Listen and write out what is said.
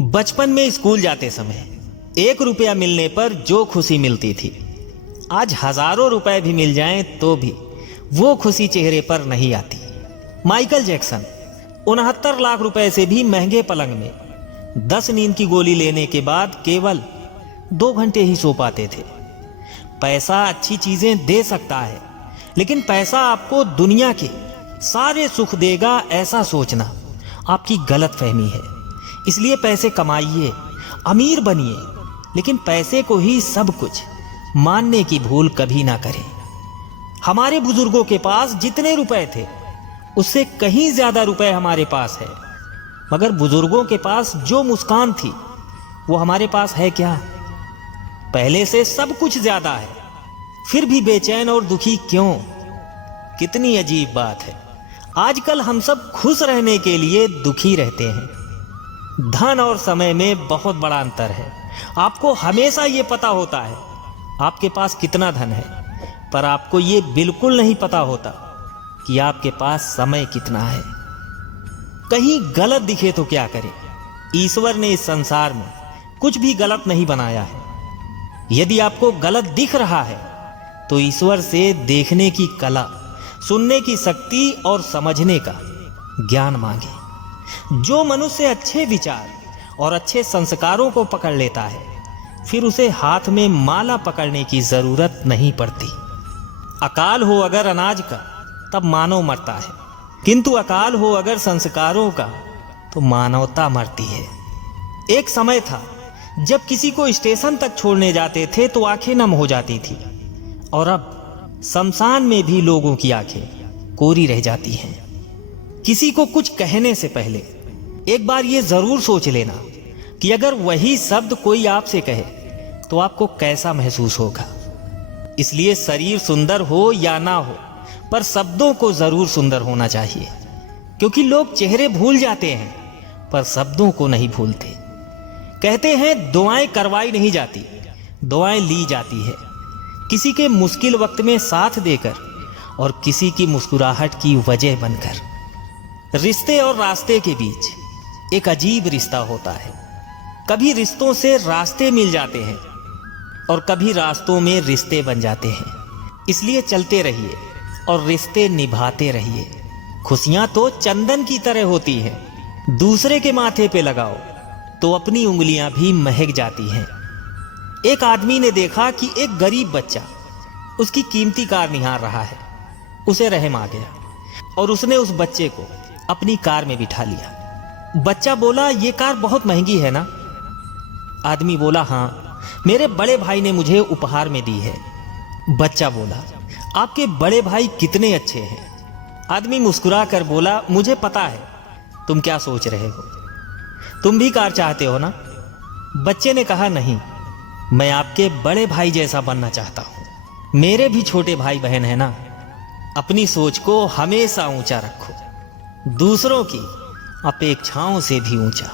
बचपन में स्कूल जाते समय 1 रुपया मिलने पर जो खुशी मिलती थी, आज हजारों रुपए भी मिल जाएं तो भी वो खुशी चेहरे पर नहीं आती। माइकल जैक्सन 69 लाख रुपए से भी महंगे पलंग में 10 नींद की गोली लेने के बाद केवल 2 घंटे ही सो पाते थे। पैसा अच्छी चीजें दे सकता है, लेकिन पैसा आपको दुनिया के सारे सुख देगा, ऐसा सोचना आपकी गलत फहमी है। इसलिए पैसे कमाइए, अमीर बनिए, लेकिन पैसे को ही सब कुछ मानने की भूल कभी ना करें। हमारे बुजुर्गों के पास जितने रुपए थे उससे कहीं ज्यादा रुपए हमारे पास है, मगर बुजुर्गों के पास जो मुस्कान थी वो हमारे पास है क्या? पहले से सब कुछ ज्यादा है, फिर भी बेचैन और दुखी क्यों? कितनी अजीब बात है। आजकल हम सब खुश रहने के लिए दुखी रहते हैं। धन और समय में बहुत बड़ा अंतर है। आपको हमेशा ये पता होता है आपके पास कितना धन है, पर आपको ये बिल्कुल नहीं पता होता कि आपके पास समय कितना है। कहीं गलत दिखे तो क्या करें? ईश्वर ने इस संसार में कुछ भी गलत नहीं बनाया है। यदि आपको गलत दिख रहा है तो ईश्वर से देखने की कला, सुनने की शक्ति और समझने का ज्ञान मांगे। जो मनुष्य अच्छे विचार और अच्छे संस्कारों को पकड़ लेता है, फिर उसे हाथ में माला पकड़ने की जरूरत नहीं पड़ती। अकाल हो अगर अनाज का तब मानव मरता है, किंतु अकाल हो अगर संस्कारों का तो मानवता मरती है। एक समय था जब किसी को स्टेशन तक छोड़ने जाते थे तो आंखें नम हो जाती थी, और अब शमशान में भी लोगों की आंखें कोरी रह जाती हैं। किसी को कुछ कहने से पहले एक बार ये जरूर सोच लेना कि अगर वही शब्द कोई आपसे कहे तो आपको कैसा महसूस होगा। इसलिए शरीर सुंदर हो या ना हो, पर शब्दों को जरूर सुंदर होना चाहिए, क्योंकि लोग चेहरे भूल जाते हैं पर शब्दों को नहीं भूलते। कहते हैं दुआएं करवाई नहीं जाती, दुआएं ली जाती है। किसी के मुश्किल वक्त में साथ देकर और किसी की मुस्कुराहट की वजह बनकर। रिश्ते और रास्ते के बीच एक अजीब रिश्ता होता है। कभी रिश्तों से रास्ते मिल जाते हैं और कभी रास्तों में रिश्ते बन जाते हैं। इसलिए चलते रहिए और रिश्ते निभाते रहिए। खुशियां तो चंदन की तरह होती हैं, दूसरे के माथे पे लगाओ तो अपनी उंगलियां भी महक जाती हैं। एक आदमी ने देखा कि एक गरीब बच्चा उसकी कीमती कार निहार रहा है। उसे रहम आ गया और उसने उस बच्चे को अपनी कार में बिठा लिया। बच्चा बोला, ये कार बहुत महंगी है ना? आदमी बोला, हाँ, मेरे बड़े भाई ने मुझे उपहार में दी है। बच्चा बोला, आपके बड़े भाई कितने अच्छे हैं। आदमी मुस्कुरा कर बोला, मुझे पता है तुम क्या सोच रहे हो, तुम भी कार चाहते हो ना? बच्चे ने कहा, नहीं, मैं आपके बड़े भाई जैसा बनना चाहता हूं। मेरे भी छोटे भाई बहन है ना। अपनी सोच को हमेशा ऊंचा रखो, दूसरों की अपेक्षाओं से भी ऊंचा।